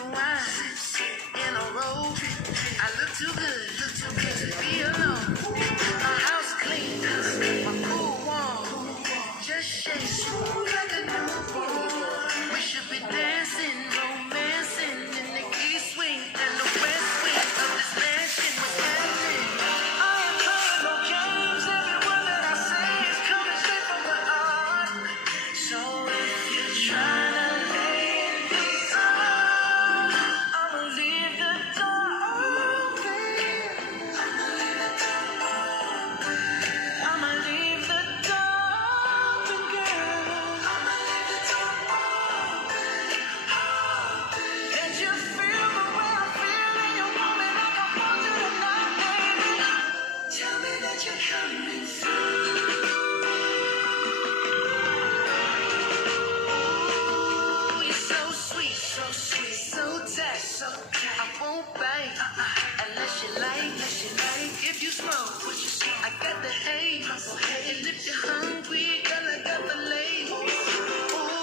and wine in a row. I look too good to be alone. My house clean, my pool warm, just shake smooth like a newborn. We should be dancing, romancing in the east wing and the west wing of this mansion. What's happening? I am playing no games. Every word that I say is coming straight from the heart. So if you're trying to lay in these arms, I'ma leave the door open. I'ma leave the door open, girl. I'ma leave the door open. That you feel the way I feel and you want me like I want you tonight, baby. Tell me that you're coming through. Ooh, you're so sweet, so tight, I won't bite unless you like. If you smoke, I got the haze. And if you're hungry,